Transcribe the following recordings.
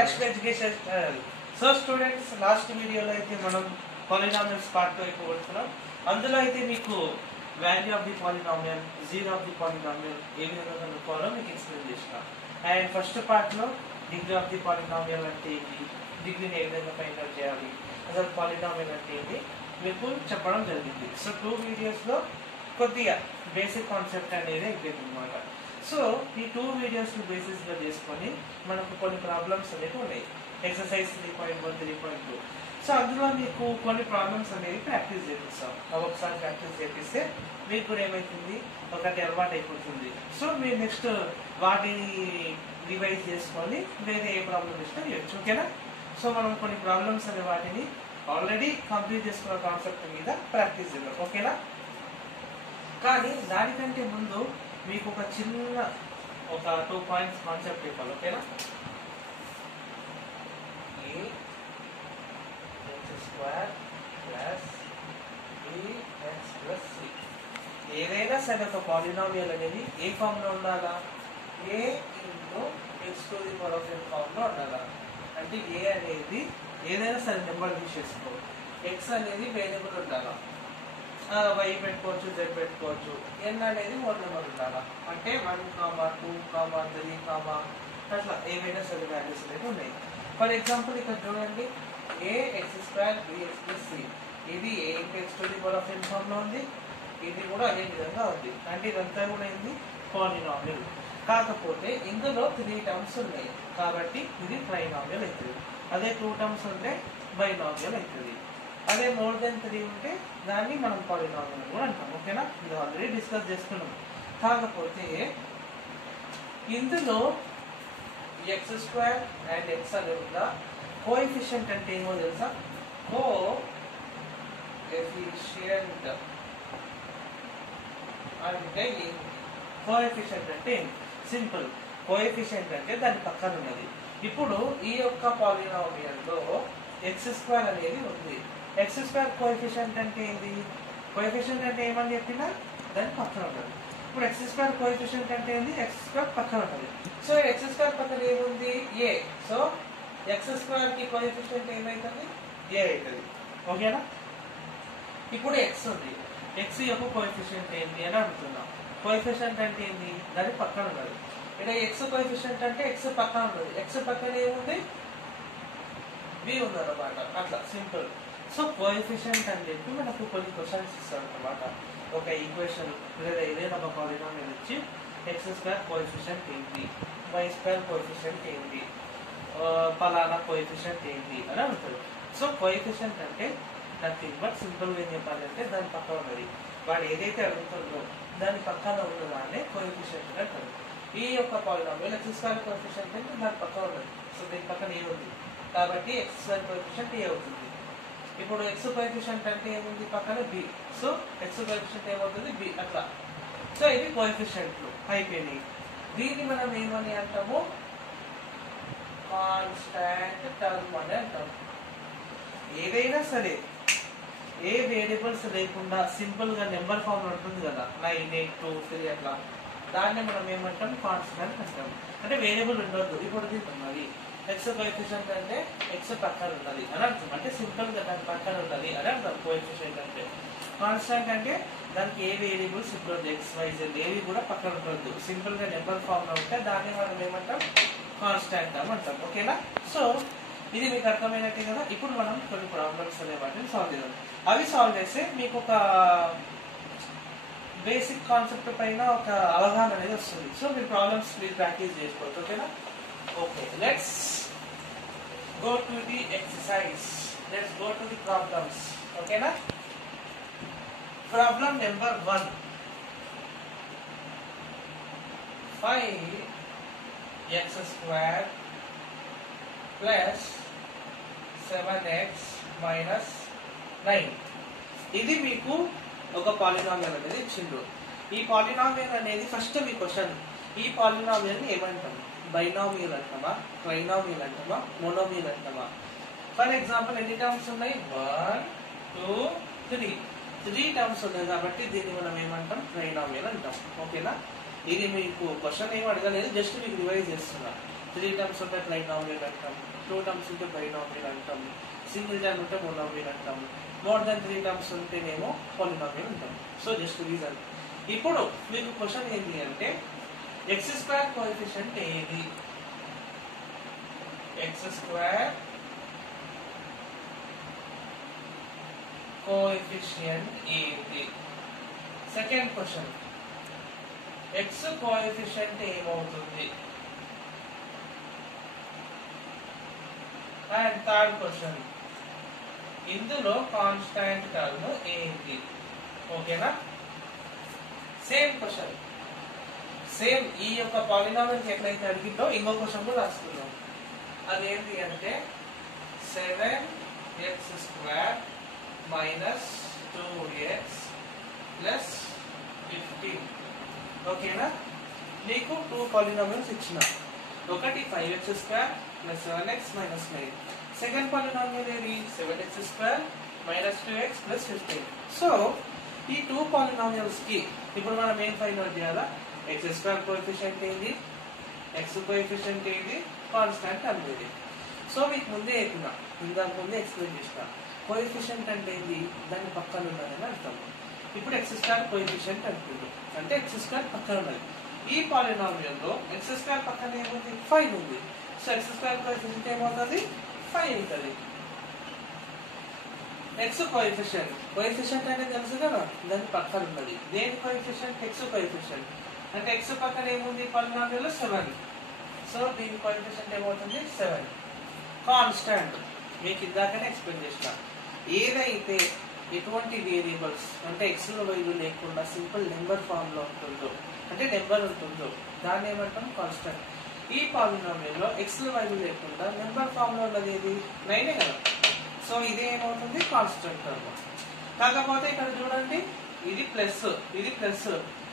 Lakshmi education channel. So students, last వీడియోలో అయితే మనం పాలినామియల్స్ పార్ట్ 2 అయిపోగొడుతున్నాం. అందులో అయితే మీకు value of the polynomial, zero of the polynomial ఏ విధంగా కనుక్కోవాలో మీకు ఎక్స్ప్లెయిన్ చేసిన. అండ్ ఫస్ట్ పార్ట్లో డిగ్రీ ఆఫ్ ది పాలినామియల్ అంటే ఏంటి, డిగ్రీని ఏ విధంగా ఫైండ్ అవుట్ చేయాలి, అసలు పాలినామియల్ అంటే ఏంటి మీకు చెప్పడం జరిగింది. సో 2 వీడియోస్లో కొద్దిగా బేసిక్ కాన్సెప్ట్ అనేది అయిపోయింది అనమాట. సో ఈ 2 వీడియోస్ని బేసిస్గా చేసుకొని మనకు కొన్ని ప్రాబ్లమ్స్ అనేవి ఉన్నాయి. ఎక్సర్సైజ్ 3.1, 3.2. సో అందులో మీకు కొన్ని ప్రాబ్లమ్స్ అనేవి ప్రాక్టీస్ చేపిస్తాం. ఒకసారి ప్రాక్టీస్ చేపిస్తే మీకు కూడా ఏమవుతుంది, ఒకటి అలవాటు అయిపోతుంది. సో మీరు నెక్స్ట్ వాటిని రివైజ్ చేసుకొని వేరే ఏ ప్రాబ్లమ్ ఇచ్చినా చేయొచ్చు. ఓకేనా? సో మనం కొన్ని ప్రాబ్లమ్స్ అనే వాటిని ఆల్రెడీ కంప్లీట్ చేసుకున్న కాన్సెప్ట్ మీద ప్రాక్టీస్ చేద్దాం. ఓకేనా? కానీ దానికంటే ముందు మీకు ఒక చిన్న 2 పాయింట్స్ కాన్సెప్ట్ చెప్పాలి. ఓకేనా? ఏదైనా సరే ఒక పాలినామియల్ అనేది ఏ ఫామ్ లో ఉండాలా, a into x to the power of n form లో ఉండాలా. అంటే a అనేది ఏదైనా సరే నెంబర్ తీసేసుకో, x అనేది వేరియబుల్ ఉండాలా, y పెట్టుకోవచ్చు, z పెట్టుకోవచ్చు, n అనేది హోల్ నెంబర్ ఉండాలా. అంటే 1, 2, 3, అట్లా ఏవైనా సరే వాల్యూస్ అనేవి ఉన్నాయి. ఫర్ ఎగ్జాంపుల్ ఇక్కడ చూడండి, ax2 bx plus c, ఇది a into x to the power of n form లో ఉంది, ఇది కూడా అదే విధంగా ఉంది. అంటే ఇదంతా కూడా ఏంది, పాలినామియల్. కాకపోతే ఇందులో 3 టర్మ్స్ ఉన్నాయి కాబట్టి ఇది ట్రైనామియల్ అవుతుంది. అదే 2 టర్మ్స్ ఉంటే బైనామియల్ అవుతుంది. అదే మోర్ దెన్ 3 ఉంటే దాన్ని మనం పాలినామియల్ కూడా అంటాం. ఓకేనా? ఇది ఆల్రెడీ డిస్కస్ చేసుకున్నాం. కాకపోతే ఇందులో x2 అండ్ x అనే ఉందా, కోఎఫిషియంట్ అంటే ఏమో తెలుసా? కోఎఫిషియంట్ అంటే కోఎఫిషియంట్ అంటే సింపుల్. కోఎఫిషియంట్ అంటే దాని పక్కన ఉన్నది. ఇప్పుడు ఈ యొక్క పాలినామియల్లో x2 అనేది ఉంది. x2 కోఎఫిషియంట్ అంటే ఏంది? కోఎఫిషియంట్ అంటే ఏమని చెప్పినా దాని పక్కన ఉన్నది. ఇప్పుడు x2 కోఎఫిషియంట్ అంటే ఏంది? x2 పక్కన ఉన్నది. సో x2 పక్కన ఏముంది? a. సో x2 కి కోఎఫిషియంట్ ఏమైతుంది? a అవుతుంది. ఓకేనా? ఇప్పుడు x ఉంది, x యొక్క కోఎఫిషియంట్ ఏంటి అని అడుగుతున్నాం. కోఎఫిషియంట్ అంటే ఏంటి? దాని పక్కన ఉన్నది. ఇక్కడ x కోఎఫిషియంట్ అంటే x పక్కన ఉన్నది. x పక్కన ఏముంది? b ఉందన్నమాట. అట్లా సింపుల్. సో కోఎఫిషియంట్ అని చెప్పి మనకు కొన్ని క్వశ్చన్స్ ఇస్తారు అన్నమాట. ఒక ఈక్వేషన్ లేదా ఏదైనా ఒక పాలినామియల్ ఇచ్చి x2 కోఎఫిషియంట్ ఏంటి, y2 కోఎఫిషియంట్ ఏంటి, పలానా కోఎఫిషియంట్ ఏంటి అని అడుగుతారు. సో కోఎఫిషియంట్ అంటే నథింగ్ బట్ సింపుల్గా ఏం చెప్పాలంటే దాని పక్కన ఉన్నది. వాడు ఏదైతే అడుగుతుందో దాని పక్కన ఉన్నదాన్నే కోఎఫిషియంట్ అంటారు. ఈ యొక్క పాలినామియల్ x2 కోఎఫిషియంట్ అంటే దాని పక్కన ఉన్నది. సో దీని పక్కన ఏ ఉంది కాబట్టి x2 కోఎఫిషియంట్ ఏ అవుతుంది. ఇప్పుడు x కోఎఫిషియంట్ అంటే ఏముంది? పక్కన b. సో x కోఎఫిషియంట్ ఏమవుతుంది? b. అట్లా. సో ఇది కోఎఫిషియంట్లు అయిపోయినాయి. దీన్ని మనం ఏమని అంటాము? కాన్స్టాంట్ టర్మ్ అని అంటాము. ఏదైనా సరే ఏ వేరియబుల్స్ లేకుండా సింపుల్ గా నెంబర్ ఫామ్ ఉంటుంది కదా, 9, 8, 2, 3 అట్లా, దాన్ని మనం ఏమంటాం? కాన్స్టాంట్ అంటాం. అంటే వేరియబుల్ ఉండొద్దు. ఇప్పుడు ఉన్నది x కోఎఫిషియంట్ అంటే x పక్కన ఉన్నది అని అర్థం. అంటే సింపుల్ గా దాని పక్కన ఉన్నది అని అర్థం. కోఎఫిషియంట్ అంటే కాన్స్టాంట్ అంటే దానికి ఏ వేరియబుల్స్ ఉండొద్దు, x, y, z ఏవి కూడా పక్కన ఉండొద్దు. సింపుల్ గా నెంబర్ ఫామ్ లో ఉంటే దాన్ని మనం ఏమంటాం? కాన్స్టాంట్ అని అంటాం. ఓకేనా? సో ఇది మీకు అర్థమైనట్టే కదా. ఇప్పుడు మనం కొన్ని ప్రాబ్లమ్స్ అనే వాటిని సాల్వ్ చేద్దాం. అవి సాల్వ్ చేస్తే మీకు ఒక బేసిక్ కాన్సెప్ట్ పైన ఒక అవగాహన అనేది వస్తుంది. సో మీ ప్రాబ్లమ్స్ మీరు ప్రాక్టీస్ చేసుకోవచ్చు. ఓకేనా? Okay, let's go to the exercise. Let's go to the problems. ఓకేనా? Problem number 1. 5x² plus 7x minus 9. ఇది మీకు ఒక పాలినామియల్ అనేది ఇచ్చిండ్రు. ఈ పాలినామియల్ అనేది ఫస్ట్ మీ క్వశ్చన్, ఈ పాలినామియల్ ని ఏమంటాం? బైనామియల్ అంటామా, ట్రైనామియల్ అంటామా, మోనోమియల్ అంటామా? ఫర్ ఎగ్జాంపుల్ ఎన్ని టర్మ్స్ ఉన్నాయి? 1, 2, 3 టర్మ్స్ ఉన్నాయి కాబట్టి దీన్ని మనం ఏమంటాం? ట్రైనామియల్ అంటాం. ఓకేనా? ఇది మీకు క్వశ్చన్ ఏం అడగలేదు, జస్ట్ మీకు రివైజ్ చేస్తున్నా. 3 టర్మ్స్ ఉంటే ట్రైనామియల్ అంటాం, 2 టర్మ్స్ ఉంటే బైనామియల్ అంటాం, సింగిల్ టర్మ్ ఉంటే మోనామియల్ అంటాం, మోర్ దెన్ 3 టర్మ్స్ ఉంటేనేమో పాలినామియల్ అంటాం. So just reason. ఇప్పుడు మీకు క్వశ్చన్ ఏంటి అంటే ఎక్స్ స్క్వేర్ కోఎఫిషియంట్ ఏది? ఎక్స్ స్క్వేర్ కోఎఫిషియంట్ ఏది? సెకండ్ క్వశ్చన్, ఎక్స్ కోఎఫిషియంట్ ఏమవుతుంది? అండ్ థర్డ్ క్వశ్చన్, ఇందులో కాన్స్టాంట్ టర్మ్ ఏంటి? ఓకేనా? సేమ్ క్వశ్చన్, సేమ్ ఈ యొక్క పాలినామియల్ ఎట్లయితే అడిగిందో ఇంకో క్వశ్చన్ కూడా రాస్తున్నాం. అదేంటి అంటే 7x² మైనస్ 2x ప్లస్ 15. ఓకేనా? నీకు 2 పాలినామియల్స్ ఇచ్చిన, ఒకటి 5x² plus 7x minus 9. Second polynomial ఏది? 7x² minus 2x plus 15. So ఈ 2 పాలినామియల్స్ కి ఇప్పుడు మనం ఏం ఫైండ్ అవుట్ చేయాలా? ఎక్స్ స్క్వేర్ కోఎఫిషియంట్ ఏంటి, ఎక్స్ కోఎఫిషియంట్ ఏంటి, కాన్స్టాంట్ టర్మ్ ఏది. సో మీకు ముందే చెప్పిన, దాని ముందే ఎక్స్ప్లెయిన్ చేసిన, కోఎఫిషియంట్ అంటే ఏంటి? దాని పక్కన ఉన్నదని అర్థం. ఇప్పుడు ఎక్స్ స్క్వేర్ కోఎఫిషియంట్ అంటుంది, అంటే ఎక్స్ స్క్వేర్ పక్కన ఉన్నది. ఈ పాలినామియల్ లో ఎక్స్ స్క్వేర్ పక్కన ఏముంది? 5 ఉంది. సో ఎక్స్ స్క్వేర్ కోఎఫిషియంట్ ఏమవుతుంది? 5 ఉంటుంది. ఎక్స్ కోఎఫిషియంట్, కోఎఫిషియంట్ అనేది తెలుసు కదా, దాని పక్కన ఉన్నది. దేని కోఎఫిషియంట్? X coefficient. అంటే ఎక్స్ పక్కన ఏముంది? పాలినామియల్ లో 7. సో దీని కోఎఫిషియంట్ ఏమవుతుంది? 7. కాన్స్టాంట్ మీకు ఇందాకనే ఎక్స్ప్లెయిన్ చేసిన, ఏదైతే ఎటువంటి వేరియబుల్స్ అంటే ఎక్స్ లో వైలు లేకుండా సింపుల్ నెంబర్ ఫామ్ లో ఉంటుందో, అంటే నెంబర్ ఉంటుందో, దాన్ని ఏమంటాం? కాన్స్టాంట్. ఈ పాలినామియల్ లో ఎక్స్ లో వైలు లేకుండా నెంబర్ ఫామ్ లో ఉన్నది ఏది? 9 కదా. సో ఇది ఏమవుతుంది? Constant term. కాకపోతే ఇక్కడ చూడండి, ఇది ప్లస్, ఇది ప్లస్,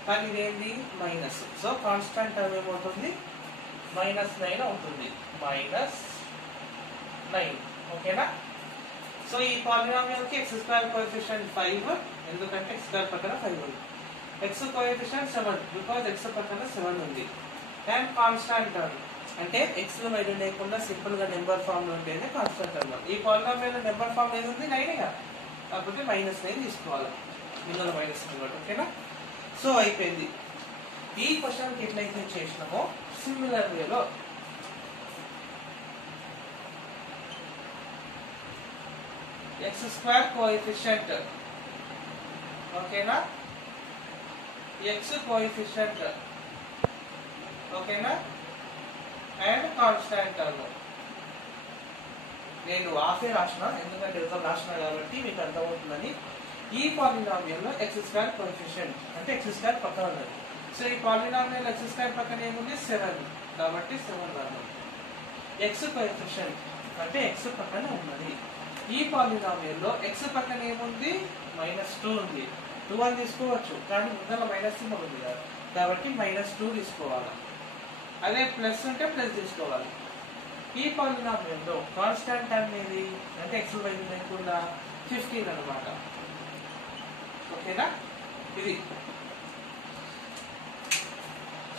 కానీ ఇదేంటి? మైనస్. సో కాన్స్టాంట్ టర్మ్ ఏమవుతుంది? -9 అవుతుంది. -9. ఓకేనా? సో ఈ పాలినామియల్ కి ఎక్స్ స్క్వేర్ కోఎఫిషియంట్ 5, ఎందుకంటే ఎక్స్ స్క్వేర్ పక్కన 5 ఉంది. ఎక్స్ కోఎఫిషియంట్ 7, బికాజ్ ఎక్స్ పక్కన 7 ఉంది. అండ్ కాన్స్టాంట్ టర్మ్ అంటే ఎక్స్ లో వైలు లేకుండా సింపుల్ గా నెంబర్ ఫామ్ లో ఉంటేనే కాన్స్టాంట్ టర్మ్. ఈ పాలినామియల్ లో నెంబర్ ఫామ్ ఏది ఉంది? 9 గా, కాకపోతే -9 తీసుకోవాలి, ఇందులో మైనస్ ఉంది. ఓకేనా? సో అయిపోయింది. ఈ క్వశ్చన్ కి ఎట్లయితే చేసినామో సిమిలర్ వేలో ఎక్స్ స్క్వేర్ కోఎఫిషియంట్, ఓకేనా, ఎక్స్ కోఎఫిషియంట్, ఓకేనా, అండ్ కాన్స్టాంట్ టర్మ్. నేను ఆఫే రాసిన, ఎందుకంటే రిజల్ట్ రాసిన కాబట్టి మీకు అర్థమవుతుందని. ఈ పాలినామియల్ లో ఎక్స్ స్క్వేర్ కోఎఫిషియంట్ అంటే ఎక్స్ స్క్వేర్ పక్కన ఉన్నది. సో ఈ పాలినామియల్ ఎక్స్ స్క్వేర్ పక్కన ఏముంది? 7, కాబట్టి 7 రాను. ఎక్స్ కోఎఫిషియంట్ అంటే ఎక్స్ పక్కన ఉన్నది. ఈ పాలినామియల్ లో ఎక్స్ పక్కన ఏముంది? -2 ఉంది. 2 అని తీసుకోవచ్చు, కానీ ముందర మైనస్ సింబల్ ఉంది కదా, కాబట్టి -2 తీసుకోవాలి. అదే ప్లస్ ఉంటే ప్లస్ తీసుకోవాలి. ఈ పాలినామియల్ లో కాన్స్టాంట్ టర్మ్ ఏది అంటే ఎక్స్ వై లేకుండా 15 అన్నమాట. ఓకేనా? ఇది.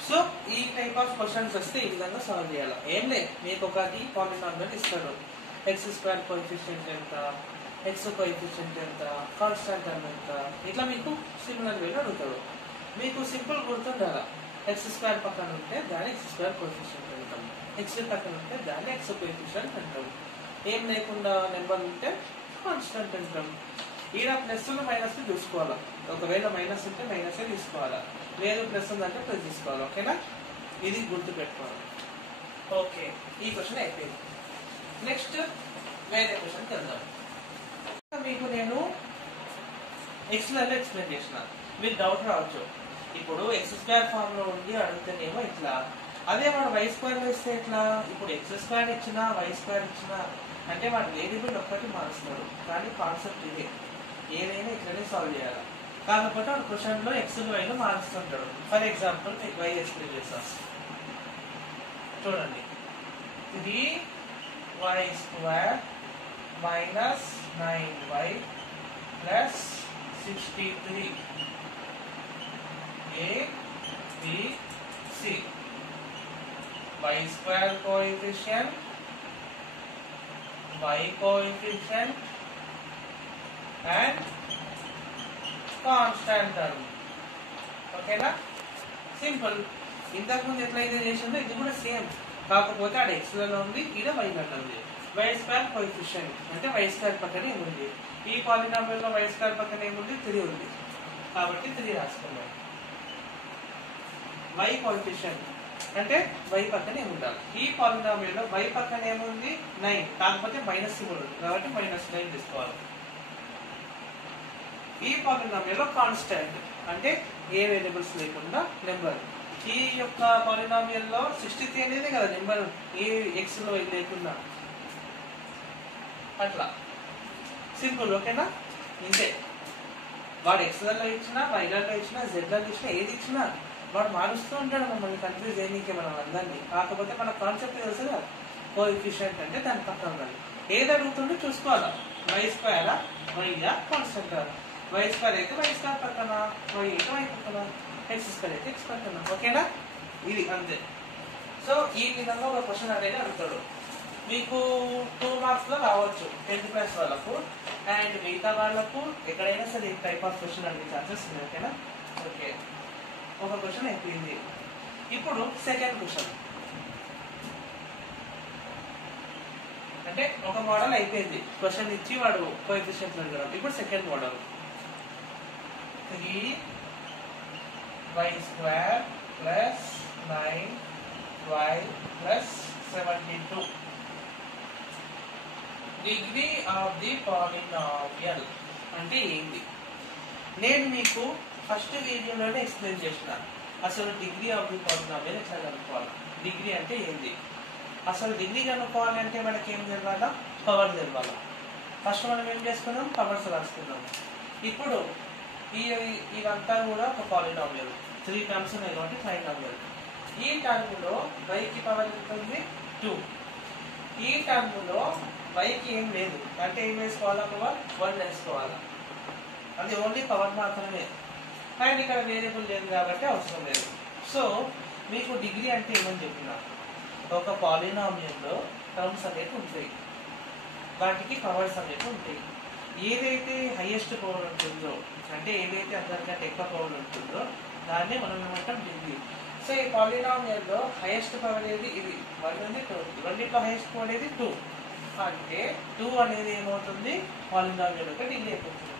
సో ఈ టైప్ ఆఫ్ క్వశ్చన్స్ వస్తే ఈ విధంగా సాల్వ్ చేయాలి. ఏం లేదు, మీకు ఒకటి పాలినామియల్ ఇస్తాడు, ఎక్స్ స్క్వేర్ కోఎఫిషియంట్ ఎంత, ఎక్స్ కోఎఫిషియంట్ ఎంత, కాన్స్టాంట్ టర్మ్ ఎంత, ఇట్లా మీకు సిమిలర్ వేలో అడుగుతాడు. మీకు సింపుల్ గుర్తుండాలా, ఎక్స్ స్క్వేర్ పక్కన ఉంటే దాన్ని ఎక్స్ స్క్వేర్ కోఎఫిషియంట్ అంటాం, ఎక్స్ పక్కన ఉంటే దాన్ని ఎక్స్ కోఎఫిషియంట్ అంటాం, ఏం లేకుండా నెంబర్ ఉంటే కాన్స్టాంట్ అంటాం. ఈడ ప్లస్ మైనస్ చూసుకోవాలా, ఒకవేళ మైనస్ ఉంటే మైనస్ తీసుకోవాలా, లేదు ప్లస్ ఉందంటే ప్లస్ తీసుకోవాలి. ఓకేనా? ఇది గుర్తు పెట్టుకోవాలి. ఓకే, ఈ క్వశ్చన్ అయిపోయింది. నెక్స్ట్ వేరే క్వశ్చన్కి వెళ్దాం. మీకు నేను ఎక్స్లలో ఎక్స్ప్లెయిన్ చేసిన, మీకు డౌట్ రావచ్చు, ఇప్పుడు ఎక్స్ స్క్వేర్ ఫామ్ లో ఉండి అడిగితేనేమో ఇట్లా, అదే వాడు వై స్క్వేర్ వేస్తే ఎట్లా? ఇప్పుడు ఎక్స్ స్క్వేర్ ఇచ్చినా వై స్క్వేర్ ఇచ్చినా అంటే వాడు వేరియబుల్ ఒక్కటి మారుస్తాడు, కానీ కాన్సెప్ట్ ఇదే, ఏదైనా ఇట్లనే సాల్వ్ చేయాలి. కాకపోతే వాడు క్వశ్చన్ లో ఎక్స్ వైలో మారుస్తుంటాడు. ఫర్ ఎగ్జాంపుల్ మీకు వై ఎక్స్ప్లెయిన్ చేస్తాను చూడండి. 3y² minus 9y plus 63 A, B, C. y square coefficient, y coefficient and constant term. ఓకేనా? సింపుల్. ఇంతకుముందు ఎట్లయితే చేసిందో ఇది కూడా సేమ్, కాకపోతే ఆడ ఎక్స్లలో ఉంది, ఇక్కడ వైలలో ఉంది. వై స్క్వేర్ కోఎఫిషియంట్ అంటే వై స్క్వేర్ పక్కన ఏముంది, ఈ పాలినామియల్ లో వై స్క్వేర్ పక్కన ఏముంది, 3 ఉంది, కాబట్టి 3 రాసుకున్నాం. వై కోఎఫిషియంట్ అంటే వై పక్కన ఏముండాలి, ఈ పాలినామియల్ లో వై పక్కన ఏముంది 9, కాకపోతే మైనస్ సింబల్ ఉంది కాబట్టి -9 తీసుకోవాలి. ఈ పాలినామియల్ లో కాన్స్టాంట్ అంటే ఏ వేరియబుల్స్ లేకుండా నెంబర్. ఈ యొక్క పాలినామియల్ లో 63 అనేది కదా నెంబర్, ఏ ఎక్స్ లో లేకుండా, అట్లా సింపుల్. ఓకేనా? ఇంతే. వాడు ఎక్స్లలో ఇచ్చినా, వైలలో ఇచ్చినా, జెడ్లలో ఇచ్చినా, ఏది ఇచ్చినా వాడు మారుస్తూ ఉంటాడు మమ్మల్ని కన్ఫ్యూజ్ చేయనీకే మనం అందరినీ. కాకపోతే మన కాన్సెప్ట్ తెలుసు కదా, కోఎఫిషియంట్ అంటే దాని పక్కన ఉండాలి. ఏది అడుగుతుందో చూసుకోవాలా, వై స్క్వేరా, వైయా, కాన్స్టెంట్. వై స్క్వేర్ అయితే వై స్క్వేర్ పక్కన, వై అయితే వై పక్కన, ఎక్స్ స్క్వేర్ అయితే ఎక్స్ పక్కన. ఓకేనా? ఇది అంతే. సో ఈ విధంగా ఒక క్వశ్చన్ అనేది అడుగుతాడు. మీకు 2 మార్క్స్ లో రావచ్చు 10th క్లాస్ వాళ్ళకు, అండ్ మిగతా వాళ్ళకు ఎక్కడైనా సరే ఈ టైప్ ఆఫ్ క్వశ్చన్ అడిగే ఛాన్సెస్ ఉన్నాయి. ఓకేనా? ఓకే, ఒక క్వశ్చన్ అయిపోయింది. ఇప్పుడు సెకండ్ క్వశ్చన్ అంటే ఒక మోడల్ అయిపోయింది, క్వశ్చన్ ఇచ్చి వాడు కోఎఫిషియంట్స్ అడగడం. ఇప్పుడు second model 3y square plus 9y plus 72 degree of the polynomial అంటే ఏంటి? నేను మీకు ఫస్ట్ వీడియోలోనే ఎక్స్ప్లెయిన్ చేసిన అసలు డిగ్రీ ఆఫ్ ది పాలినామియల్ ఎట్లా కనుక్కోవాలి, డిగ్రీ అంటే ఏంటి. అసలు డిగ్రీ కనుక్కోవాలంటే మనకి ఏం తెలవాలా, పవర్ తెలవాలా. ఫస్ట్ మనం ఏం చేసుకున్నాం, పవర్స్ రాసుకున్నాం. ఇప్పుడు ఇవంతా కూడా ఒక పాలినామియల్, 3 టర్మ్స్ ఉన్నాయి కాబట్టి ట్రైనామియల్. ఈ టర్మ్ లో వైకి పవర్ ఎంత ఉంది, 2. ఈ టర్మ్ లో వైకి ఏం లేదు అంటే ఏం వేసుకోవాలా, పవర్ 1 వేసుకోవాలా. అది ఓన్లీ పవర్ మాత్రమే, అండ్ ఇక్కడ వేరియబుల్ లేదు కాబట్టి అవసరం లేదు. సో మీకు డిగ్రీ అంటే ఏమని చెప్పినా, ఒక పాలినామియల్లో టర్మ్స్ అనేవి ఉంటాయి, వాటికి పవర్స్ అనేవి ఉంటాయి. ఏదైతే హైయెస్ట్ పవర్ ఉంటుందో అంటే ఏదైతే అందరికంటే ఎక్కువ పవర్ ఉంటుందో దాన్నే మనం ఏమంటాం, డిగ్రీ. సో ఈ పాలినామియల్లో హైయెస్ట్ పవర్ ఏది, ఇది 1 ఉంది, 2 ఉంది. రెండింటిలో హైయెస్ట్ పవర్ ఏది 2, అంటే 2 అనేది ఏమవుతుంది, పాలినామియల్ యొక్క డిగ్రీ అయిపోతుంది.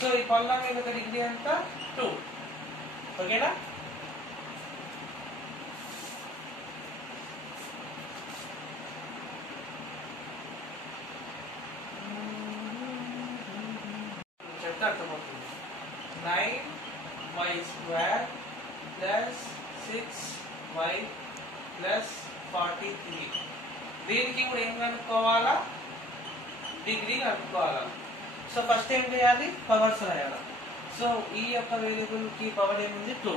సో ఈ పాలినామియల్ యొక్క డిగ్రీ అంతా 2. ఓకేనా? చెప్తే అర్థమవుతుంది. 9y square plus 6y plus 43 దీనికి కూడా ఏం కనుక్కోవాలా, డిగ్రీ కనుక్కోవాలా. సో ఫస్ట్ ఏం చేయాలి, పవర్స్ రాయాలి. సో ఈ యొక్క వేరియబుల్ కి పవర్ ఏముంది, 2.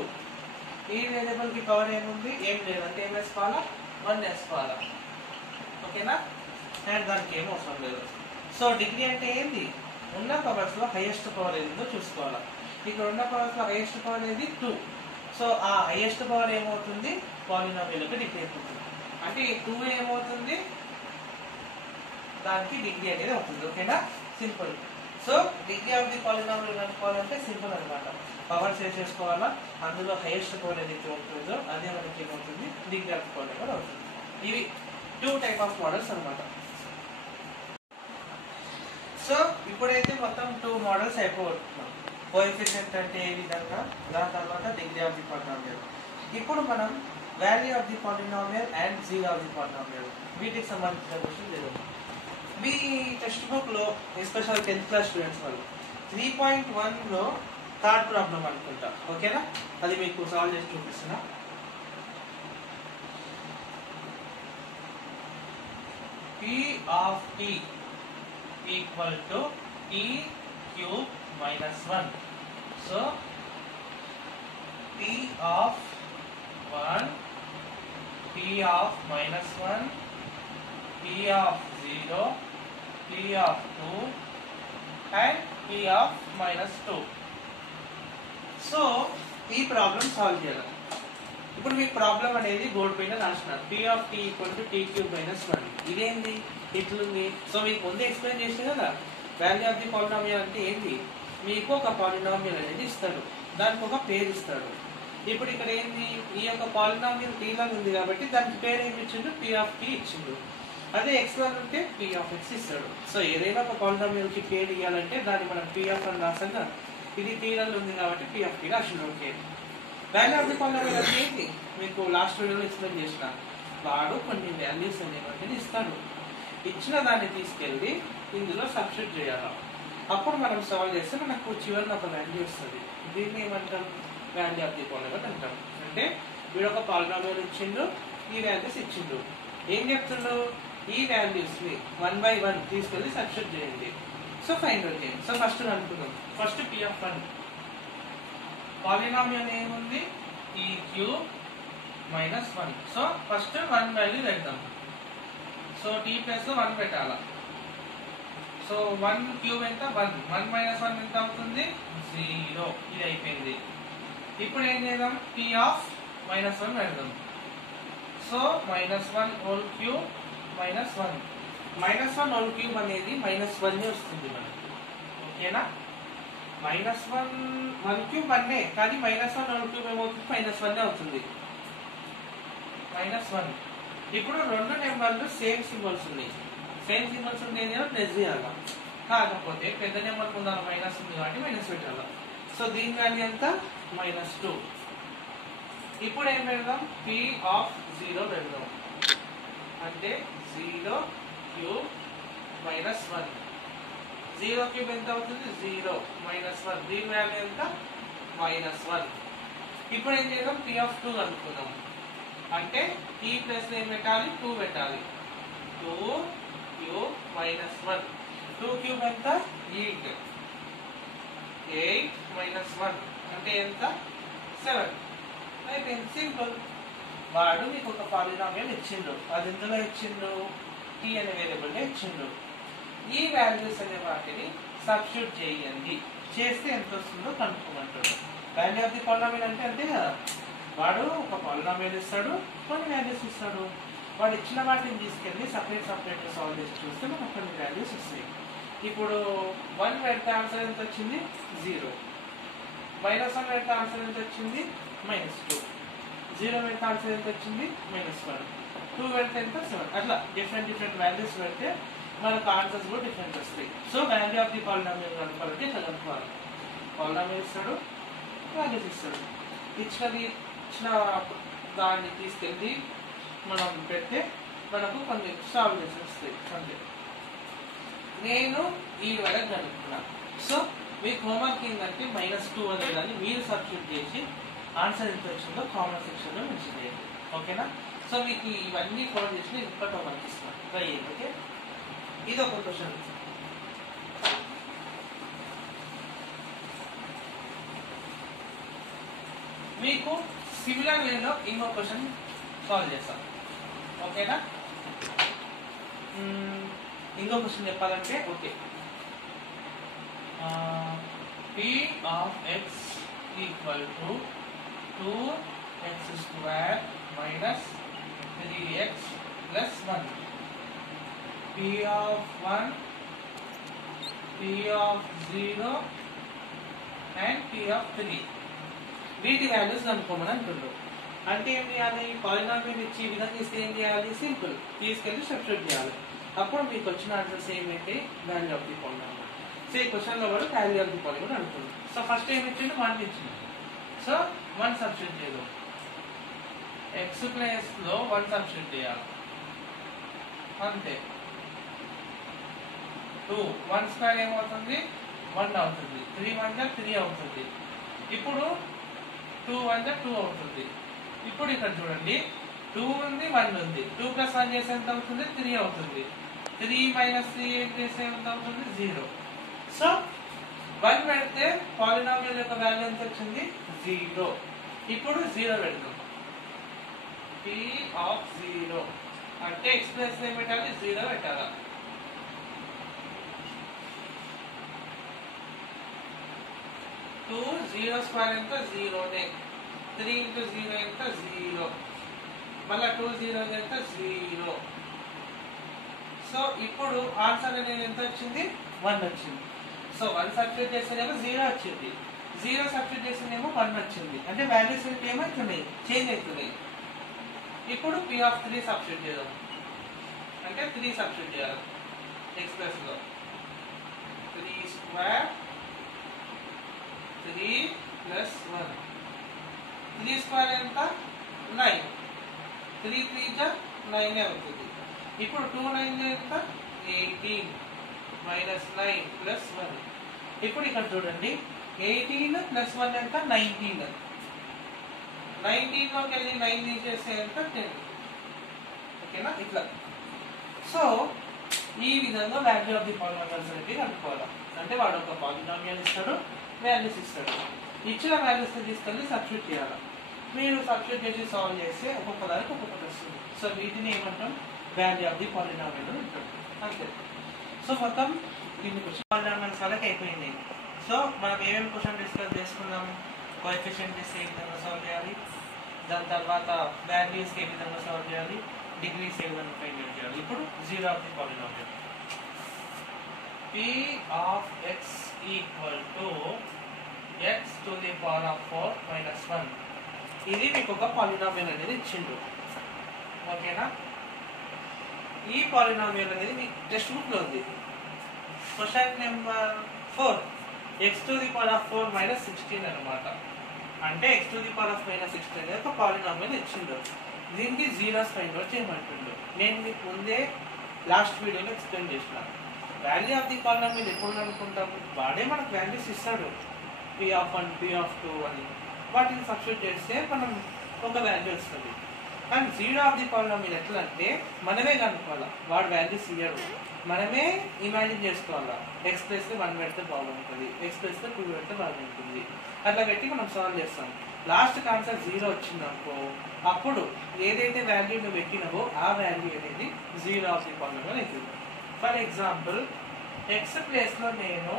ఈ వేరియబుల్ కి పవర్ ఏముంది, ఏం లేదు, అంటే ఏం వేసుకోవాలా, 1 వేసుకోవాలా. ఓకేనా? అండ్ దానికి ఏం అవసరం లేదు. సో డిగ్రీ అంటే ఏంది, ఉన్న పవర్స్ లో హైయెస్ట్ పవర్ ఏదో చూసుకోవాలా. ఇక్కడ ఉన్న పవర్స్ లో హైయెస్ట్ పవర్ ఏది 2. సో ఆ హైయెస్ట్ పవర్ ఏమవుతుంది, పాలినామియల్ యొక్క డిగ్రీ అయిపోతుంది. అంటే ఈ 2 ఏమవుతుంది, దానికి డిగ్రీ అనేది అవుతుంది. ఓకేనా? Simple. So degree of the polynomial కనుక్కోవాలంటే సింపుల్ అనమాట. పవర్స్ వేసేసుకోవాలా, అందులో హైయెస్ట్ పవర్ ఏదైతే ఉంటుందో అదే మనకి ఏమవుతుంది, డిగ్రీ ఆఫ్ పాలినామియల్ అవుతుంది. ఇవి 2 టైప్ ఆఫ్ మోడల్స్ అనమాట. సో ఇప్పుడైతే మొత్తం 2 మోడల్స్ అయిపోతున్నాం. కోఎఫిషియంట్ అంటే ఏ విధంగా, దాని తర్వాత డిగ్రీ ఆఫ్ ది పాలినామియల్. ఇప్పుడు మనం value of the polynomial and zero of the polynomial వీటికి సంబంధించిన క్వశ్చన్ లేదు. మీ టెక్స్ట్ బుక్ లో ఎస్పెషల్ 10th క్లాస్ స్టూడెంట్స్ వాళ్ళు 3.1 లో థర్డ్ ప్రాబ్లం అనుకుంటా. ఓకేనా? అది మీకు సాల్వ్ చేసి చూపిస్తున్నా. P of t equal to t cube minus 1. So t of 1, t of minus 1, t of 0, t of 2 and t of minus 2. So ఈ ప్రాబ్లం సాల్వ్ చేయాలి. ఇప్పుడు మీ ప్రాబ్లం అనేది బోర్డు పైన రాసిన p of t equal to t³ minus 1. ఇదేంది ఇట్లుంది. So మీకు ముందే ఎక్స్ప్లెయిన్ చేసిన కదా వాల్యూ ఆఫ్ ది పాలినామియల్ అంటే ఏంది. మీకు ఒక పాలినామియల్ అనేది ఇస్తాడు, దానికి ఒక పేరు ఇస్తాడు. ఇప్పుడు ఇక్కడ ఏంది ఈ యొక్క పాలినామియల్ t లాగా ఉంది కాబట్టి దానికి పేరు ఏమి ఇచ్చిండు, p ఆఫ్ t ఇచ్చిండు. అదే x లాగా ఉంటే p ఆఫ్ x ఇస్తాడు. సో ఏదైనా ఒక పాలినామియల్ కి పేరు ఇవ్వాలంటే దాన్ని మనం p ఆఫ్ అని రాసాం కదా, ఇది t లలో ఉంది కాబట్టి p ఆఫ్ t రాసిండు. Okay, value of the polynomial అంటే ఏంటి మీకు లాస్ట్ వీడియోలో ఎక్స్ప్లెయిన్ చేసిన. వాడు కొన్ని వాల్యూస్ అనేవి ఇస్తాడు, ఇచ్చిన దాన్ని తీసుకెళ్ళి ఇందులో సబ్స్టిట్యూట్ చేయాలి. అప్పుడు మనం సాల్వ్ చేస్తే మనకు చివరిన ఒక వాల్యూ వస్తుంది. దీన్ని ఏమంటాం, వాల్యూ ఆఫ్ ది పాలినామియల్ అంటాం. అంటే వీడు ఒక పాలినామియల్ ఇచ్చిండు, ఈ వాల్యూస్ ఇచ్చిండు. ఏం చెప్తుండు, ఈ వాల్యూస్ ని 1 by 1 తీసుకెళ్ళి సబ్స్టిట్యూట్ చేయండి. సో ఫైండ్ అవుట్ చేయండి. సో ఫస్ట్ అనుకుందాం, ఫస్ట్ p ఆఫ్ 1 పాలినామియల్ ఏముంది, t³ minus 1. So first 1 value పెడతాం. సో t ప్లస్ 1 పెట్టాలా. సో 1³ ఎంత 1, 1 మైనస్ 1 ఎంత అవుతుంది 0. ఇది అయిపోయింది. ఇప్పుడు ఏం చేద్దాం, p ఆఫ్ మైనస్ 1 పెడదాం. So -1 whole cube minus 1. -1 whole cube అనేది -1 వస్తుంది మనకి. ఓకేనా, -1 క్యూబ్ 1 కానీ -1 హోల్ క్యూబ్ ఏమవుతుంది, -1 అవుతుంది. -1. ఇప్పుడు రెండు నెంబర్లు సేమ్ సింబల్స్ ఉన్నాయి. సేమ్ సింబల్స్ ఉంటే ప్లస్ చేయాలి, కాకపోతే పెద్ద నెంబర్ ముందు మైనస్ ఉంది కాబట్టి మైనస్ పెట్టాలి. సో దీని వాల్యూ ఎంత -2. ఇప్పుడు ఏం పెడదాం, p ఆఫ్ 0 పెడదాం. అంటే 0³ మైనస్ 1. 0³ ఎంత అవుతుంది 0 మైనస్ 1. దీని వాల్యూ ఎంత -1. ఇప్పుడు ఏం చేద్దాం, p ఆఫ్ 2 అనుకుందాం. అంటే t ప్లస్ ఏం పెట్టాలి 2 పెట్టాలి. 2³ మైనస్ 1. 2³ ఎంత 8. 8 మైనస్ 1 అంటే ఎంత 7. అయిపోయింది, సింపుల్. వాడు మీకు ఒక పాలినామియల్ ఇచ్చిండు, అది ఎందులో ఇచ్చిండు, t అనే వేరియబుల్ ఇచ్చిండు. ఈ వాల్యూస్ అనే వాటిని సబ్స్టిట్యూట్ చేయండి, చేస్తే ఎంత వస్తుందో కనుక్కోమంటాడు. వాల్యూ ఆఫ్ ది పాలినామియల్ అంటే అంతే కదా, వాడు ఒక పాలినామియల్ ఇస్తాడు, కొన్ని వాల్యూస్ ఇస్తాడు. వాడు ఇచ్చిన వాటిని తీసుకెళ్ళి సపరేట్ సాల్వ్ చేసి చూస్తే మనకు కొన్ని వాల్యూస్ వస్తాయి. ఇప్పుడు 1 పెడితే ఆన్సర్ ఎంత వచ్చింది 0. -1 పెడితే ఆన్సర్ ఎంత వచ్చింది -2. 0 పెడితే ఆన్సర్ ఎంత వచ్చింది -1. 2 పెడితే ఎంత 7. అట్లా డిఫరెంట్ వాల్యూస్ పెడితే మనకు ఆన్సర్స్ కూడా డిఫరెంట్ వస్తాయి. So value of the polynomial కనుక్కోవాలంటే ఇట్లా కనుక్కోవాలి. పాలినామియల్ ఇస్తాడు, వాల్యూస్ ఇస్తాడు. ఇచ్చిన దాన్ని తీసుకెళ్ళి మనం పెడితే మనకు కొన్ని సాల్వ్ చేసి వస్తాయి అంతే. నేను ఈ వరకు కనుక్కున్నాను. సో మీకు హోంవర్క్ ఏంటంటే -2 అనే దాన్ని మీరు సబ్స్టిట్యూట్ చేసి ఆన్సర్ ఎంత వచ్చిందో కామెంట్ సెక్షన్ లో మెన్షన్ చేయండి. ఓకేనా, సో మీకు ఇవన్నీ ఫాలో చేసి నేను ఇంకా హోంవర్క్ ఇస్తాను, ట్రై చేయండి. ఓకే, ఇది ఒక క్వశ్చన్. మీకు సిమిలర్ వేలో ఇంకో క్వశ్చన్ సాల్వ్ చేస్తాం. ఓకేనా, ఇంకో క్వశ్చన్ చెప్పాలంటే okay, p of x equal to 2x² minus 3x plus 1. p of 1, p of 0 and p of 3. వీటి వాల్యూస్ కనుక్కోమని అంటున్నారు. అంటే ఏం చేయాలి, పాలినామియల్ ఇచ్చి ఈ విధంగా ఇస్తే ఏం చేయాలి, సింపుల్ తీసుకెళ్ళి సబ్స్టిట్యూట్ చేయాలి. అప్పుడు మీకు వచ్చిన ఆన్సర్స్ ఏమిటి, value of the polynomial. So ఈ క్వశ్చన్లో కూడా వాల్యూ ఆఫ్ ది పాలినామియల్ అనుకుంటుంది. సో ఫస్ట్ ఏమి ఇచ్చిండు 1 ఇచ్చింది. సో 1 సబ్స్టిట్యూట్ చేద్దాం. x ప్లేస్ లో 1 సబ్స్టిట్యూట్ చేయాలి అంతే. 2 1² ఏమవుతుంది 1 అవుతుంది. 3 1 3 అవుతుంది. ఇప్పుడు 2 1 2 అవుతుంది. ఇప్పుడు ఇక్కడ చూడండి 2 ఉంది 1 ఉంది. 2 + 1 చేస్తే ఎంత అవుతుంది 3 అవుతుంది. 3 - 3 చేస్తే ఎంత అవుతుంది 0. సో 1 పెడితే పాలినామియల్ యొక్క వాల్యూ ఎంత వచ్చింది 0. ఇప్పుడు 0 పెడతాం. p ఆఫ్ 0 అంటే x ప్లస్ ఏం పెట్టాలి 0 పెట్టాలా. 2 0² ఎంత 0నే. 3 into 0 ఎంత 0, మళ్ళీ 2 0 ఎంత 0. సో ఇప్పుడు ఆన్సర్ అనేది ఎంత వచ్చింది 1 వచ్చింది. సో 1 సబ్స్టిట్యూట్ చేస్తేనేమో 0 వచ్చింది, 0 సబ్స్టిట్యూట్ చేస్తేనేమో 1 వచ్చింది. అంటే వాల్యూస్ ఏమవుతున్నాయి చేంజ్ అవుతున్నాయి. ఇప్పుడు P3 సబ్స్టిట్యూట్ చేద్దాం. అంటే 3 సబ్స్టిట్యూట్ చేయాలి x ప్లస్ లో 3 స్క్వేర్ 3 ప్లస్ 1. 3 స్క్వేర్ ఎంత 9, 3 3 జా 9 అవుతుంది. ఇప్పుడు 2 9 ఎంత 18 మైనస్ 9 ప్లస్ 1. ఇప్పుడు ఇక్కడ చూడండి 18 ప్లస్ 1 ఎంత 19. 19 లోకి వెళ్ళి 9 తీసేస్తే ఎంత 10. ఓకేనా ఇట్లా. సో ఈ విధంగా వాల్యూ ఆఫ్ ది పాలినామియల్స్ అనేది కనుక్కోవాలి. అంటే వాడు ఒక పాలినామియల్ ఇస్తాడు, వాల్యూస్ ఇస్తాడు. ఇచ్చిన వాల్యూస్ తీసుకెళ్ళి సబ్స్టిట్యూట్ చేయాలి. మీరు సబ్స్టిట్యూట్ చేసి సాల్వ్ చేస్తే ఒక్కొక్క దానికి ఒక్కొక్కటి వస్తుంది. సో వీటిని ఏమంటాం వాల్యూ ఆఫ్ ది పాలినామియల్ అంటాం. అంతే. సో మొత్తం దీన్ని క్వశ్చన్ పాలినామియల్స్ వాళ్ళకి అయిపోయింది. సో మనం ఏమేమి క్వశ్చన్ డిస్కస్ చేసుకున్నాం, కోఎఫిషియెంట్స్ ఏ విధంగా సాల్వ్ చేయాలి, దాని తర్వాత వాల్యూస్ ఏ విధంగా సాల్వ్ చేయాలి, డిగ్రీస్ ఏ విధంగా ఫైండ్ అవుట్ చేయాలి. ఇప్పుడు zero of the polynomial p of x equal to x to the power of 4 minus 1. ఇది మీకు ఒక పాలినామియల్ అనేది ఇచ్చిండు. ఓకేనా. ఈ పాలినామియల్ అనేది మీకు టెక్స్ట్ బుక్ లో ఉంది. Question number 4 x to the power of 4 minus 16 అన్నమాట. అంటే x to the power of minus 16 అనేది ఒక పాలినామియల్ ఇచ్చిండు. దీనికి జీరోస్ ఫైండ్ అవుట్ చేయమంటుండు. నేను మీకు ముందే లాస్ట్ వీడియోలో ఎక్స్ప్లెయిన్ చేసిన వాల్యూ ఆఫ్ ది పాలినామియల్ ఎప్పుడు అనుకుంటాము, వాడే మనకు వాల్యూస్ ఇస్తాడు p(1) p(2) అని. వాటిని సబ్స్టిట్యూట్ చేస్తే మనం ఒక వాల్యూ వస్తుంది. కానీ జీరో ఆఫ్ ది పాలినామియల్ ఎట్లా అంటే మనమే కనుక్కోవాలా, వాడు వాల్యూస్ ఇయ్యడు, మనమే ఇమాజిన్ చేసుకోవాలా. ఎక్స్ ప్లస్ 1 పెడితే బాగుంటుంది, ఎక్స్ ప్లస్ 2 పెడితే బాగుంటుంది, అట్లా పెట్టి మనం సాల్వ్ చేస్తాం. లాస్ట్ ఆన్సర్ 0 వచ్చిందనుకో, అప్పుడు ఏదైతే వాల్యూ నువ్వు పెట్టినావో ఆ వాల్యూ అనేది జీరో ఆఫ్ ది పాలినామియల్ అవుతుంది. ఫర్ ఎగ్జాంపుల్ ఎక్స్ ప్లేస్ లో నేను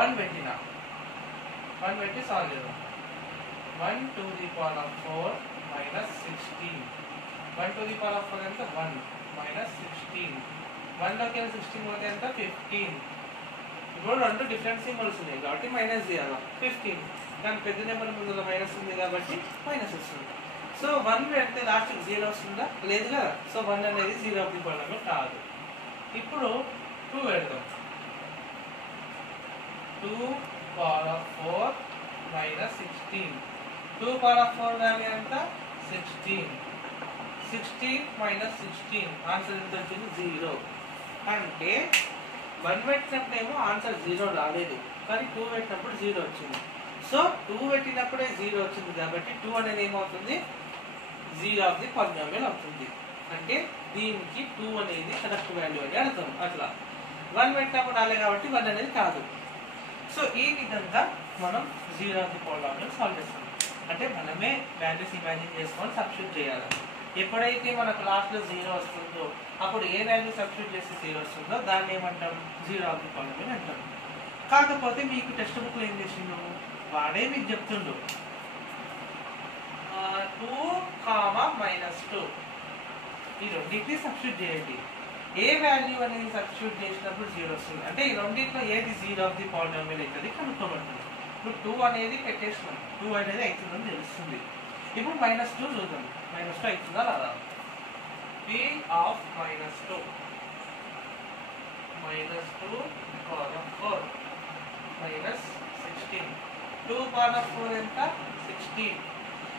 1 పెట్టిన, 1 పెట్టి సాల్వ్ చేద్దాం. 1 to the power of 4 minus 16. 1 to the power of 4 ఎంత 1 minus 16. 1 లోకి 16 పోతే ఎంత 15. ఇప్పుడు రెండు డిఫరెంట్ సింబల్స్ ఉన్నాయి కాబట్టి మైనస్ చేయాలి 15. కానీ పెద్ద నెంబర్ ముందు మైనస్ ఉంది కాబట్టి మైనస్ వస్తుంది. సో 1 పెడితే లాస్ట్ 0 వస్తుందా, లేదు కదా. సో 1 అనేది జీరో ఆఫ్ ది పాలినామియల్ కాదు. ఇప్పుడు 2 పెడదాం. 2 power of 4 minus 16. 2 power of 4 value ఎంత 16. 16 minus 16 ఆన్సర్ ఎంత వచ్చింది 0. అంటే 1 పెట్టినప్పుడు ఏమో ఆన్సర్ 0 రాలేదు, కానీ 2 పెట్టినప్పుడు 0 వచ్చింది. సో 2 పెట్టినప్పుడే 0 వచ్చింది కాబట్టి 2 అనేది ఏమవుతుంది జీరో ఆఫ్ ది పాలినామియల్ అవుతుంది. అంటే దీనికి 2 అనేది కరెక్ట్ వాల్యూ అని అర్థం. అట్లా 1 పెట్టినప్పుడు రాలే కాబట్టి 1 అనేది కాదు. సో ఈ విధంగా మనం zero of the polynomial solve చేస్తాం. అంటే మనమే వాల్యూస్ ఇమాజిన్ చేసుకొని సబ్స్టిట్యూట్ చేయాలి. ఎప్పుడైతే మనకు లాస్ట్లో 0 వస్తుందో అప్పుడు ఏ వాల్యూ సబ్స్టిట్యూట్ చేస్తే 0 వస్తుందో దాన్ని ఏమంటాం జీరో ఆఫ్ ది పాలినామియల్ అంటాం. కాకపోతే మీకు టెక్స్ట్ బుక్లో ఏం చేసిండు, వాడే మీకు చెప్తుండు 2, -2 ఈ రెండింటిని సబ్స్టిట్యూట్ చేయండి. ఏ వాల్యూ అనేది సబ్స్టిట్యూట్ చేసినప్పుడు 0 వస్తుంది. అంటే ఈ రెండింటిలో ఏది జీరో ఆఫ్ ది పాలినామియల్ అవుతుంది కనుక్కోబడుతుంది. ఇప్పుడు 2 అనేది పెట్టేసినాం, 2 అనేది అవుతుందని తెలుస్తుంది. ఇప్పుడు -2 చూద్దాం, -2 అవుతుందా రాదా. p of -2 power of 4 minus 16. 2 power of 4 ఎంత 16.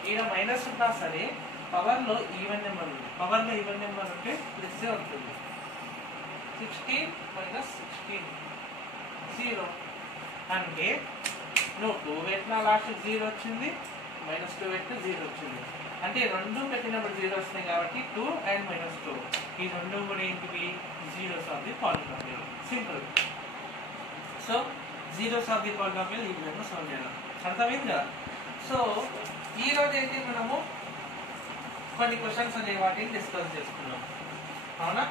ఈడ మైనస్ ఉన్నా సరే పవర్లో ఈవెన్ నెంబర్ ఉంది, పవర్లో ఈవెన్ నెంబర్ ఉంటే ప్లస్ ఉంటుంది. 16 minus 16 0. అంటే నువ్వు 2 పెట్టినా లాస్ట్ 0 వచ్చింది, -2 పెట్టినా 0 వచ్చింది. అంటే రెండు పెట్టినప్పుడు 0 వస్తాయి కాబట్టి 2 and -2 ఈ రెండు కూడా ఏంటివి zeros of the polynomial. Simple. So zeros of the polynomial ఈ విధంగా సాల్వ్ చేయాలి. అర్థమైంది కదా. సో ఈ రోజు ఏంటి మనము కొన్ని క్వశ్చన్స్ అనే వాటిని డిస్కస్ చేసుకున్నాం, అవునా.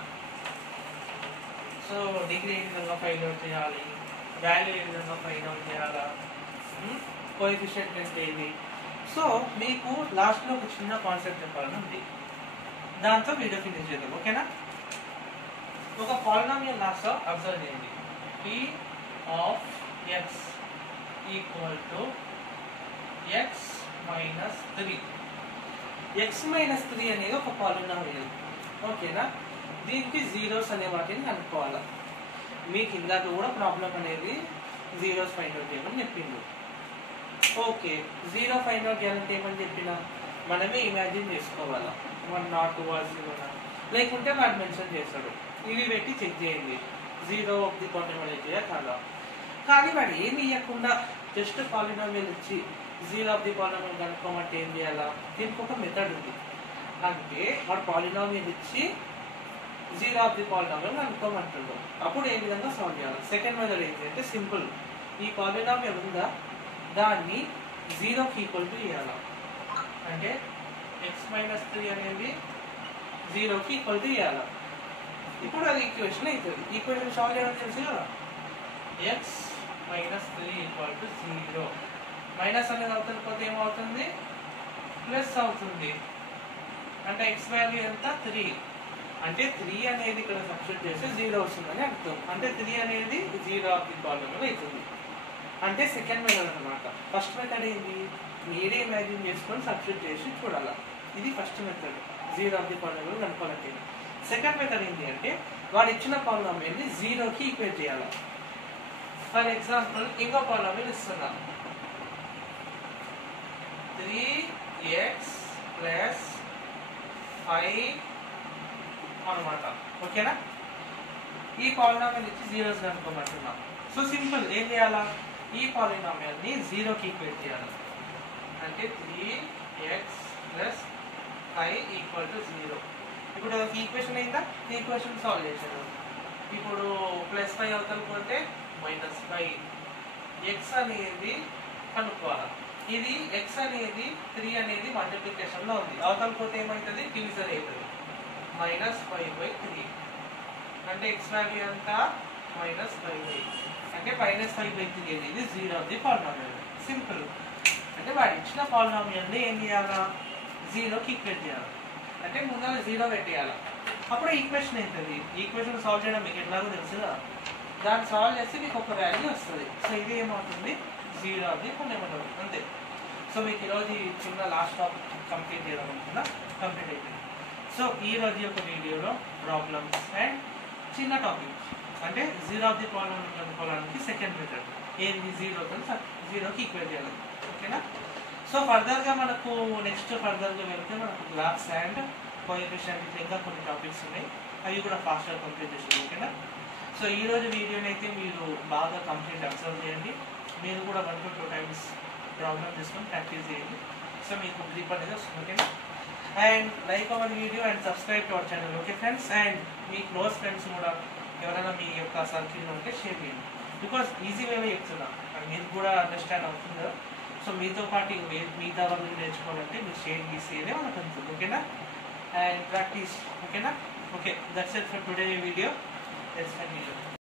సో డిగ్రీ ఏ విధంగా ఫైండ్ అవుట్ చేయాలి, వాల్యూ ఏ విధంగా ఫైండ్ అవుట్ చేయాలా, కోఎఫిషియంట్ అంటే ఏది, సో మీకు లాస్ట్లో ఒక చిన్న కాన్సెప్ట్ చెప్పాలని ఉంది, దాంతో వీడియో ఫినిష్ చేద్దాం. ఓకేనా? ఒక పాలినామియల్ లాస్ట్ అబ్జర్వ్ చేయండి. p of x equal to x minus 3. x minus 3 అనేది ఒక పాలినామియల్. ఓకేనా? దీనికి జీరోస్ అనే వాటిని కనుక్కోవాలి. మీకు ఇందాక కూడా ప్రాబ్లం అనేది జీరోస్ ఫైండ్ అవుట్ చేయమని చెప్పిండు. ఓకే, జీరో ఫైండ్ అవుట్ చేయాలంటే ఏమని చెప్పినా మనమే ఇమాజిన్ చేసుకోవాలా. 1 నాట్ 2 ఆర్ 0 లేకుంటే వాడు మెన్షన్ చేస్తాడు. ఇవి పెట్టి చెక్ చేయండి జీరో ఆఫ్ ది పాలినామియల్ కాదా. కానీ వాడు ఏమి ఇవ్వకుండా జస్ట్ పాలినామియల్ ఇచ్చి జీరో ఆఫ్ ది పాలినామియల్ కనుక్కోమంటే ఏం చేయాలా? దీనికి ఒక మెథడ్ ఉంది. అంటే వాడు పాలినామియల్ ఇచ్చి జీరో ఆఫ్ ది పాలినామియల్ కనుక్కోమంటుండు. అప్పుడు ఏ విధంగా సాల్వ్ చేయాలి? సెకండ్ మెథడ్ ఏంటంటే సింపుల్. ఈ పాలినామియల్ ఉందా, దాన్ని జీరోకి ఈక్వల్ టు ఇవ్వాలి. అంటే ఎక్స్ మైనస్ 3 అనేది జీరోకి ఈక్వల్ టు ఇవ్వాలి. ఇప్పుడు అది ఈక్వేషన్ అవుతుంది. ఈక్వేషన్ సాల్వ్ చేయడం తెలుసు కదా. X minus 3 equal to 0. Minus అనేది అవుతుంది పోతే ఏమవుతుంది? ప్లస్ అవుతుంది. అంటే ఎక్స్ వాల్యూ ఎంత? 3. అంటే 3 అనేది ఇక్కడ సబ్స్టిట్యూట్ చేస్తే 0 వస్తుందని అర్థం. అంటే 3 అనేది జీరో ఆఫ్ ది పాలినామియల్ అవుతుంది. అంటే సెకండ్ మెథడ్ అనమాట. ఫస్ట్ మెథడ్ ఏంటి? మీరే ఇమాజిన్ చేసుకొని సబ్స్టిట్యూట్ చేసి చూడాలి. ఇది first method, zero of the polynomial కనుక్కోవాలంటే. సెకండ్ మెథడ్ ఏంటి అంటే వాడు ఇచ్చిన పాలినామియల్ని జీరోకి ఈక్వేట్ చేయాలి. ఫర్ ఎగ్జాంపుల్ ఇంకో పాలినామియల్ ఇస్తున్నా, 3x ప్లస్ 5 అనమాట. ఓకేనా? ఈ పాలినామియల్ ఇచ్చి జీరోస్ కనుక్కోమంటున్నా. సో సింపుల్, ఏం చేయాలా? ఈ పాలినామియల్ని జీరోకి ఈక్వేట్ చేయాలి. అంటే 3x ప్లస్ 5 ఈక్వల్ టు 0. ఇప్పుడు ఈక్వేషన్ అయిందా? ఈక్వేషన్ సాల్వ్ చేశాను. ఇప్పుడు ప్లస్ 5 అవతల పోతే మైనస్ 5. ఎక్స్ అనేది కనుక్కోవాలి. ఇది ఎక్స్ అనేది 3 అనేది మల్టిప్లికేషన్లో ఉంది. అవతల పోతే ఏమవుతుంది? డివిజన్ అవుతుంది. మైనస్ 5/3. అంటే ఎక్స్ వాల్యూ ఎంత? మైనస్ 5/3. అంటే మైనస్ 5/3 అనేది zero of the polynomial. Simple. అంటే వాడు ఇచ్చిన పాలినామియల్ని ఏం చేయాలా? జీరోకి ఈక్వేట్ చేయాలి. అంటే ముందర జీరో పెట్టేయాలి. అప్పుడు ఈక్వేషన్ అవుతుంది. ఈక్వేషన్ సాల్వ్ చేయడం మీకు ఎట్లాగో తెలుసు కదా. దాన్ని సాల్వ్ చేస్తే మీకు ఒక వాల్యూ వస్తుంది. సో ఇది ఏమవుతుంది? జీరో ఆఫ్ ది పాలినామియల్ అవుతుంది. అంతే. సో మీకు ఈరోజు ఈ చిన్న లాస్ట్ టాపిక్ కంప్లీట్ చేయడం అనుకున్నా, కంప్లీట్ అయిపోయింది. సో ఈ రోజు యొక్క వీడియోలో ప్రాబ్లమ్స్ అండ్ చిన్న టాపిక్ అంటే జీరో ఆఫ్ ది పాలినామియల్ కనుక్కోవడానికి సెకండ్ మెథడ్ ఏంది? జీరోకి ఈక్వేట్ చేయాలి. ఓకేనా? సో ఫర్దర్గా మనకు నెక్స్ట్ ఫర్దర్గా వెళ్తే మనకు గ్రాఫ్స్ అండ్ కోఎఫిషియంట్ ఇంకా కొన్ని టాపిక్స్ ఉన్నాయి. అవి కూడా ఫాస్ట్గా కంప్లీట్ చేసారు. ఓకేనా? సో ఈరోజు వీడియోని అయితే మీరు బాగా కంప్లీట్ అబ్జర్వ్ చేయండి. మీరు కూడా 1 to 2 times ప్రాబ్లమ్ తీసుకొని ప్రాక్టీస్ చేయండి. సో మీకు గ్రిప్ అనేది వస్తుంది. ఓకేనా? And like our video and subscribe to our channel. Okay friends? And me close friends కూడా ఎవరైనా మీ యొక్క సర్కిల్లో ఉంటే షేర్ చేయండి. బికాస్ ఈజీ వేలో చెప్తున్నా, మీకు కూడా అండర్స్టాండ్ అవుతుందో. సో మీతో పాటు మిగతా వాళ్ళు నేర్చుకోవాలంటే మీరు షేర్ చేసేదే మనకు ఉంటుంది. ఓకేనా? And practice. ఓకేనా? Okay, that's it for today video. Let's continue.